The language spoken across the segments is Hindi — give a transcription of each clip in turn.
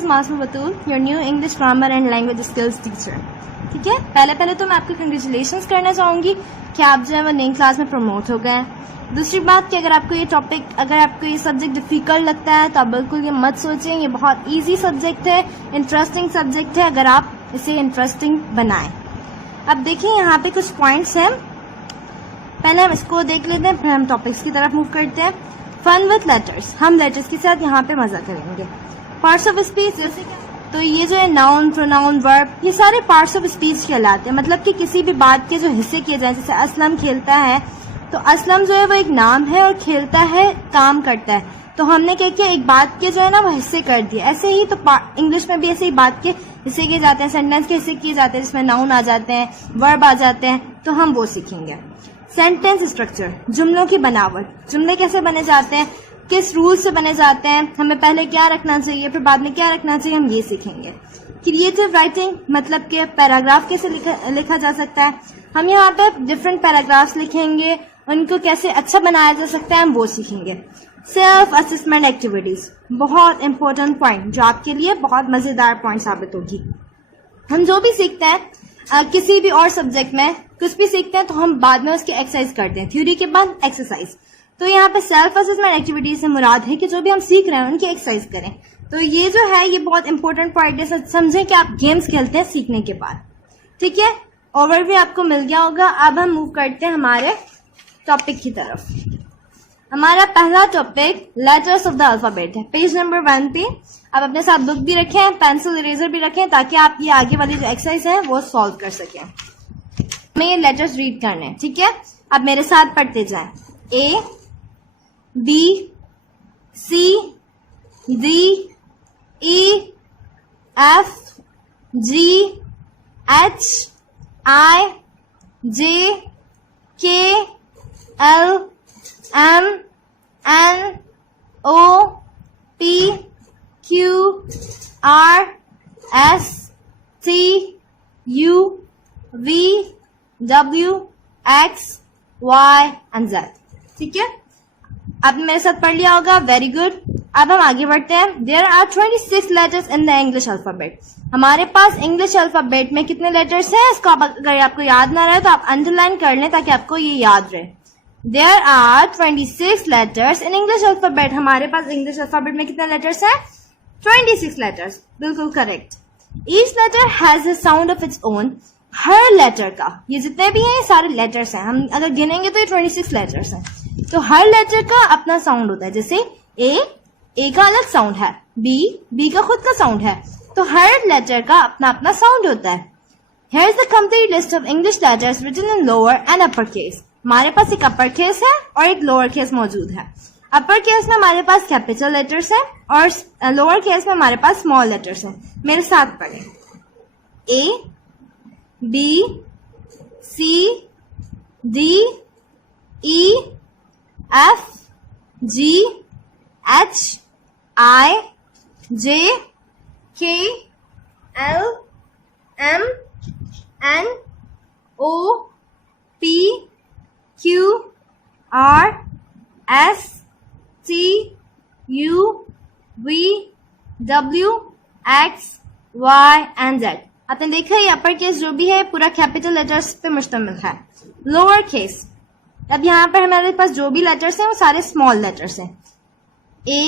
is Masum Batul, your new English grammar and language skills teacher. ठीक है, पहले तो मैं आपको कंग्रेचुलेशंस करना चाहूँगी कि आप जो है वो नई क्लास में प्रमोट हो गए हैं। दूसरी बात कि अगर आपको ये सब्जेक्ट डिफिकल्ट लगता है तो आप बिल्कुल ये मत सोचें, ये बहुत ईजी सब्जेक्ट है, इंटरेस्टिंग सब्जेक्ट है अगर आप इसे इंटरेस्टिंग बनाएं। अब देखिए यहाँ पे कुछ पॉइंट्स हैं, पहले हम इसको देख लेते हैं, फिर हम टॉपिक्स की तरफ मूव करते हैं। फन विथ लेटर्स, हम लेटर्स के साथ यहाँ पे मजा करेंगे। पार्ट्स ऑफ स्पीच, जैसे तो ये जो है नाउन, प्रोनाउन, वर्ब, ये सारे पार्ट्स ऑफ स्पीच कहलाते हैं। मतलब कि किसी भी बात के जो हिस्से किए जाए, जैसे असलम खेलता है तो असलम जो है वो एक नाम है और खेलता है काम करता है, तो हमने क्या किया, एक बात के जो है ना वो हिस्से कर दिए। ऐसे ही तो इंग्लिश में भी ऐसे ही बात के हिस्से किए जाते हैं, सेंटेंस के हिस्से किए जाते हैं जिसमें नाउन आ जाते हैं, वर्ब आ जाते हैं, तो हम वो सीखेंगे। सेंटेंस स्ट्रक्चर, जुमलों की बनावट, जुमले कैसे बने जाते हैं, किस रूल से बने जाते हैं, हमें पहले क्या रखना चाहिए फिर बाद में क्या रखना चाहिए, हम ये सीखेंगे। क्रिएटिव राइटिंग, मतलब कि पैराग्राफ कैसे लिखा जा सकता है, हम यहाँ पे डिफरेंट पैराग्राफ्स लिखेंगे, उनको कैसे अच्छा बनाया जा सकता है हम वो सीखेंगे। सेल्फ असेसमेंट एक्टिविटीज, बहुत इंपॉर्टेंट पॉइंट जो आपके लिए बहुत मजेदार पॉइंट साबित होगी। हम जो भी सीखते हैं किसी भी और सब्जेक्ट में कुछ भी सीखते हैं तो हम बाद में उसकी एक्सरसाइज करते हैं, थ्योरी के बाद एक्सरसाइज। तो यहाँ पे सेल्फ असेसमेंट एक्टिविटीज से मुराद है कि जो भी हम सीख रहे हैं उनकी एक्सरसाइज करें। तो ये जो है ये बहुत इंपॉर्टेंट पॉइंट है, समझें कि आप गेम्स खेलते हैं सीखने के बाद। ठीक है, ओवरव्यू आपको मिल गया होगा। अब हम मूव करते हैं हमारे टॉपिक की तरफ। हमारा पहला topic letters of the alphabet है, पेज नंबर 1 पे। आप अपने साथ बुक भी रखें, पेंसिल इरेजर भी रखें, ताकि आप ये आगे वाली जो एक्सरसाइज है वो सॉल्व कर सकें। हमें ये लेटर्स रीड करने हैं, ठीक है। अब मेरे साथ पढ़ते जाएं। A, B, C, D, E, F, G, H, I, J, K, L, M, N, O, P, Q, R, S, T, U, V, W, X, Y and Z। ठीक है, आपने मेरे साथ पढ़ लिया होगा, वेरी गुड। अब हम आगे बढ़ते हैं। There are 26 letters in the English alphabet. हमारे पास इंग्लिश अल्फाबेट में कितने लेटर्स हैं, इसको अगर आपको याद ना रहे तो आप अंडरलाइन कर लें ताकि आपको ये याद रहे। There are 26 letters in English alphabet. हमारे पास इंग्लिश अल्फाबेट में कितने लेटर्स हैं, 26 लेटर्स, बिल्कुल correct. Each letter has a sound of its own. हर लेटर का, ये जितने भी हैं ये सारे लेटर्स हैं, हम अगर गिनेंगे तो ये 26 लेटर्स हैं, तो हर लेटर का अपना साउंड होता है। जैसे ए का अलग साउंड है, बी का खुद का साउंड है, तो हर लेटर का अपना अपना साउंड होता है। Here is the complete list of English letters written in lower and upper case। हमारे पास एक अपर केस है और एक लोअर केस मौजूद है। अपर केस में हमारे पास कैपिटल लेटर्स हैं और लोअर केस में हमारे पास स्मॉल लेटर्स हैं। मेरे साथ पढ़ें। A, B, C, D, E, F, G, H, I, J, K, L, M, N, O, P, Q, R, S, T, U, V, W, X, Y and Z। आपने देखा ये अपर केस जो भी है पूरा कैपिटल लेटर्स पे मुश्तमिल है। लोअर केस, अब यहाँ पर हमारे पास जो भी लेटर्स हैं वो सारे स्मॉल लेटर्स हैं। A,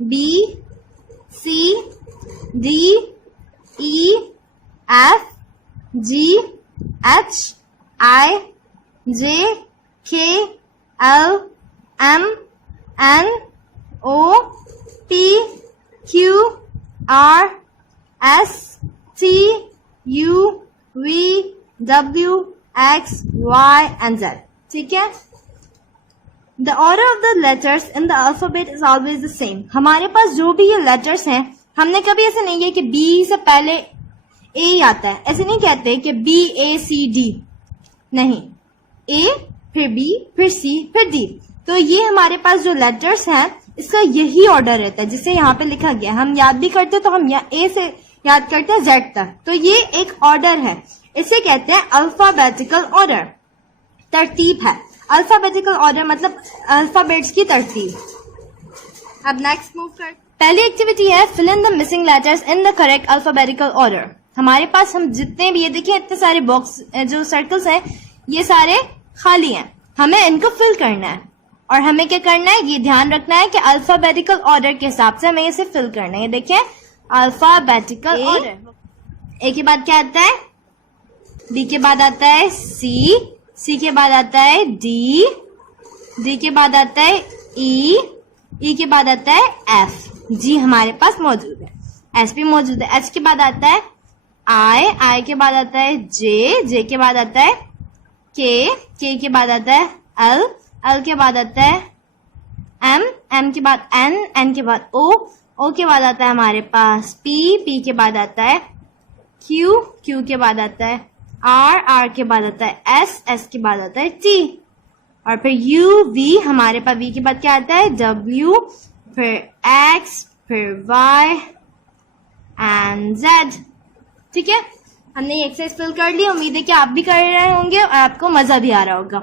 B, C, D, E, F, G, H, I, J, K, L, M, N, O, P, Q, R, S, T, U, V, W, X, Y and Z। ठीक है, The order of the letters in the alphabet is always the same। हमारे पास जो भी ये लेटर्स हैं, हमने कभी ऐसे नहीं किया कि B से पहले A ही आता है, ऐसे नहीं कहते कि B A C D, नहीं, A फिर B फिर C फिर D। तो ये हमारे पास जो लेटर्स हैं इसका यही ऑर्डर रहता है जिसे यहाँ पे लिखा गया। हम याद भी करते हैं तो हम A से याद करते हैं Z तक, तो ये एक ऑर्डर है, इसे कहते हैं अल्फाबेटिकल ऑर्डर, तरतीब है। अल्फाबेटिकल ऑर्डर मतलब अल्फाबेट्स की तरतीब। अब नेक्स्ट मूव कर पहली एक्टिविटी है fill in the missing letters in the correct alphabetical order. हमारे पास हम जितने भी, ये देखिए इतने सारे बॉक्स जो सर्कल्स हैं ये सारे खाली हैं, हमें इनको फिल करना है। और हमें क्या करना है, ये ध्यान रखना है कि अल्फाबेटिकल ऑर्डर के हिसाब से हमें इसे फिल करना है। ये देखिए अल्फाबेटिकल ऑर्डर, ए के बाद क्या आता है, बी के बाद आता है सी, सी के बाद आता है डी, डी के बाद आता है ई, ई के बाद आता है एफ, जी हमारे पास मौजूद है, एस भी मौजूद है, एच के बाद आता है आई, आई के बाद आता है जे, जे के बाद आता है के के बाद आता है एल, एल के बाद आता है एम, एम के बाद एन, एन के बाद ओ, ओ के बाद आता है हमारे पास पी, पी के बाद आता है क्यू, क्यू के बाद आता है आर, आर के बाद आता है एस, एस के बाद आता है टी, और फिर यू वी, हमारे पास वी के बाद क्या आता है डब्ल्यू, फिर एक्स, फिर वाई एंड जेड। ठीक है, हमने ये एक्सरसाइज फिल कर ली, उम्मीद है कि आप भी कर रहे होंगे और आपको मजा भी आ रहा होगा।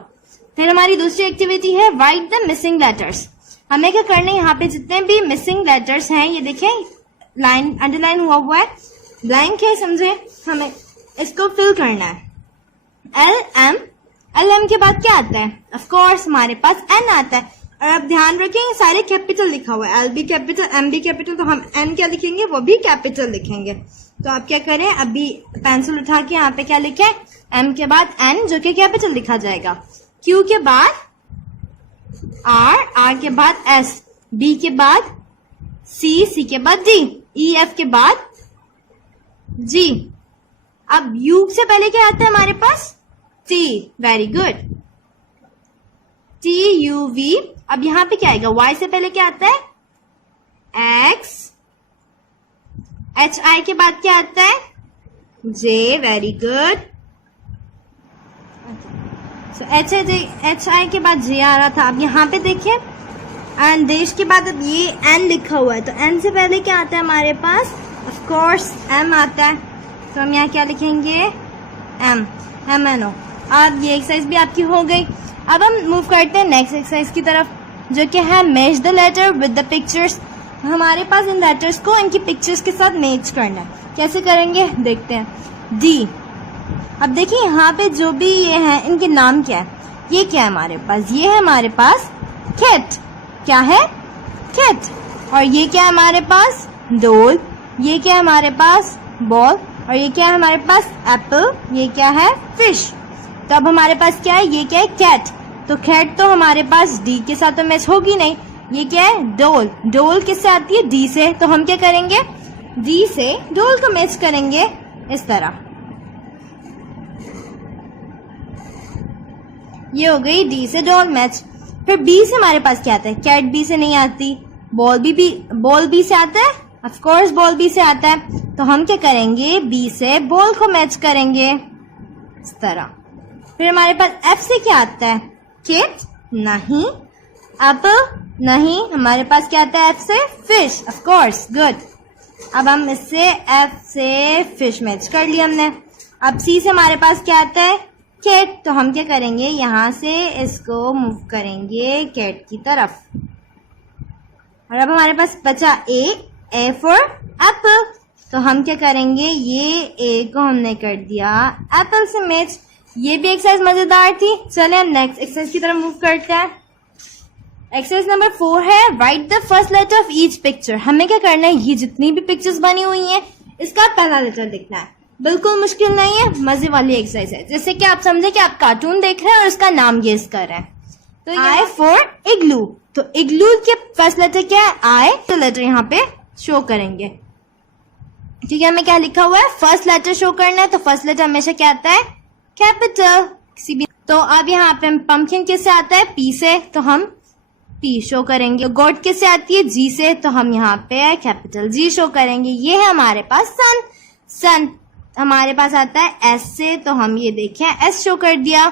फिर हमारी दूसरी एक्टिविटी है राइट द मिसिंग लेटर्स। हमें क्या करना है, यहाँ पे जितने भी मिसिंग लेटर्स हैं ये देखें लाइन अंडरलाइन हुआ है, ब्लैंक है समझे, हमें इसको फिल करना है। एल एम, एल एम के बाद क्या आता है, ऑफ कोर्स हमारे पास एन आता है। और आप ध्यान रखें सारे कैपिटल लिखा हुआ है, एल भी कैपिटल, एम भी कैपिटल, तो हम एन क्या लिखेंगे, वो भी कैपिटल लिखेंगे। तो आप क्या करें, अभी पेंसिल उठा के यहाँ पे क्या लिखे, एम के बाद एन जो कि कैपिटल लिखा जाएगा, क्यू के बाद आर, आर के बाद एस, बी के बाद सी, सी के बाद डी, ई एफ के बाद जी। अब यू से पहले क्या आता है हमारे पास, T, very good, T U V. अब यहां पे क्या आएगा, वाई से पहले क्या आता है एक्स, एच आई के बाद क्या आता है जे, वेरी गुड, एच आई के बाद जे आ रहा था। अब यहाँ पे देखिए एंड देश के बाद अब ये एन लिखा हुआ है, तो एन से पहले क्या आता है हमारे पास, ऑफ कोर्स एम आता है, तो हम यहाँ क्या लिखेंगे एम, एम एन ओ। अब ये एक्सरसाइज भी आपकी हो गई। अब हम मूव करते हैं नेक्स्ट एक्सरसाइज की तरफ, जो कि है match the letter with the pictures. हमारे पास इन लेटर्स को इनकी पिक्चर्स के साथ मैच करना है, कैसे करेंगे देखते हैं। डी, अब देखिए यहाँ पे जो भी ये है इनके नाम क्या है, ये क्या है हमारे पास, ये है हमारे पास कैट, क्या है कैट, और ये क्या है हमारे पास डॉल, ये क्या है हमारे पास बॉल, और ये क्या है हमारे पास एप्पल, ये क्या है फिश। तो अब हमारे पास क्या है, ये क्या है कैट, तो कैट तो हमारे पास डी के साथ तो मैच होगी नहीं। ये क्या है डॉल, डॉल किससे आती है डी से, तो हम क्या करेंगे डी से डॉल को मैच करेंगे इस तरह, ये हो गई डी से डॉल मैच। फिर बी से हमारे पास क्या आता है, कैट बी से नहीं आती, बॉल बी से आता है, ऑफ कोर्स बॉल बी से आता है, तो हम क्या करेंगे बी से बॉल को मैच करेंगे इस तरह। फिर हमारे पास एफ से क्या आता है, किट नहीं, एप्पल नहीं, हमारे पास क्या आता है एफ से फिश, ऑफ कोर्स गुड। अब हम इससे एफ से फिश मैच कर लिया हमने। अब सी से हमारे पास क्या आता है कैट, तो हम क्या करेंगे यहाँ से इसको मूव करेंगे कैट की तरफ। और अब हमारे पास बचा ए फॉर एप्पल, तो हम क्या करेंगे ये ए को हमने कर दिया एप्पल से मैच। ये भी एक्सरसाइज मजेदार थी। चले हम नेक्स्ट एक्सरसाइज की तरफ मूव करते हैं। एक्सरसाइज नंबर 4 है write the first letter of each picture. हमें क्या करना है, ये जितनी भी पिक्चर्स बनी हुई हैं इसका पहला लेटर लिखना है। बिल्कुल मुश्किल नहीं है, मजे वाली एक्सरसाइज है। जैसे कि आप समझे कि आप कार्टून देख रहे हैं और उसका नाम गेस कर रहे हैं। तो आई फॉर इग्लू, तो इग्लू के फर्स्ट लेटर क्या है आई, तो लेटर यहाँ पे शो करेंगे। ठीक है, हमें क्या लिखा हुआ है फर्स्ट लेटर शो करना है, तो फर्स्ट लेटर हमेशा क्या आता है कैपिटल किसी भी। तो अब यहाँ पे पंपकिन किससे आता है पी से, तो हम पी शो करेंगे। गोट किससे आती है जी से, तो हम यहाँ पे कैपिटल जी शो करेंगे। ये है हमारे पास सन, सन हमारे पास आता है एस से, तो हम ये देखें एस शो कर दिया।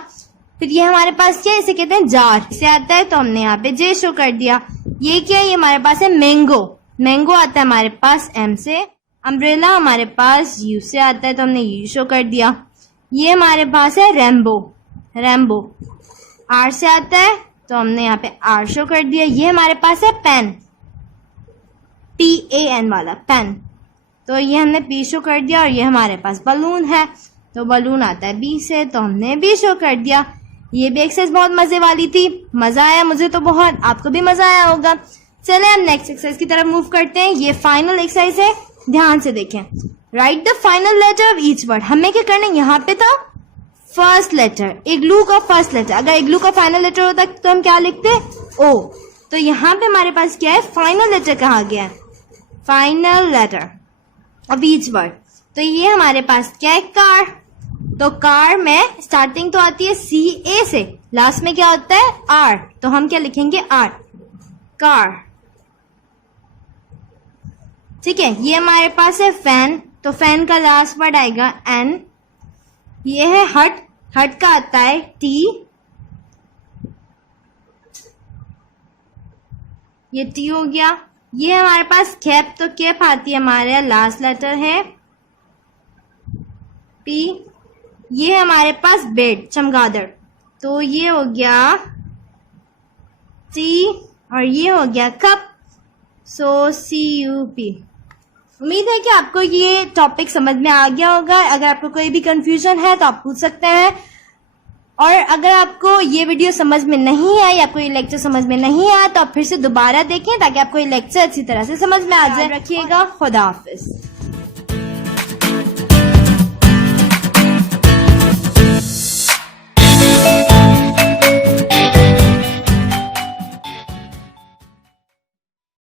फिर ये हमारे पास क्या है, इसे कहते हैं जार, इसे आता है तो हमने यहाँ पे जे शो कर दिया। ये क्या है, ये हमारे पास है मैंगो, मैंगो आता है हमारे पास एम से। अम्ब्रेला हमारे पास यू से आता है तो हमने यू शो कर दिया। ये हमारे पास है रेम्बो, रेम्बो आर से आता है तो हमने यहाँ पे आर शो कर दिया। ये हमारे पास है पेन, PAN वाला पेन। तो ये हमने P शो कर दिया और ये हमारे पास बलून है, तो बलून आता है B से, तो हमने B शो कर दिया। ये भी एक्सरसाइज बहुत मजे वाली थी, मजा आया मुझे तो बहुत, आपको भी मजा आया होगा। चले हम नेक्स्ट एक्सरसाइज की तरफ मूव करते हैं। ये फाइनल एक्सरसाइज है, ध्यान से देखें। Write the final letter of each word. हमें क्या करना है, यहाँ पे था फर्स्ट लेटर, इग्लू का फर्स्ट लेटर। अगर इग्लू का फाइनल लेटर होता तो हम क्या लिखते, O। तो यहाँ पे हमारे पास क्या है, फाइनल लेटर कहा गया है, final letter of each word. तो ये हमारे पास क्या है, कार। तो कार में स्टार्टिंग तो आती है CA से, लास्ट में क्या होता है, R। तो हम क्या लिखेंगे, R, कार। ठीक है, ये हमारे पास है फैन। तो फैन का लास्ट वर्ड आएगा N। ये है हट, हट का आता है T। ये T हो गया। ये हमारे पास कैप, तो कैप आती है हमारे लास्ट लेटर है P। ये हमारे पास बेड, चमगादड़। तो ये हो गया T और ये हो गया कप, सो CUP। उम्मीद है कि आपको ये टॉपिक समझ में आ गया होगा। अगर आपको कोई भी कंफ्यूजन है तो आप पूछ सकते हैं, और अगर आपको ये वीडियो समझ में नहीं आई, आपको ये लेक्चर समझ में नहीं आया, तो आप फिर से दोबारा देखें ताकि आपको ये लेक्चर अच्छी तरह से समझ में आ जाए। रखिएगा, खुदा हाफिज।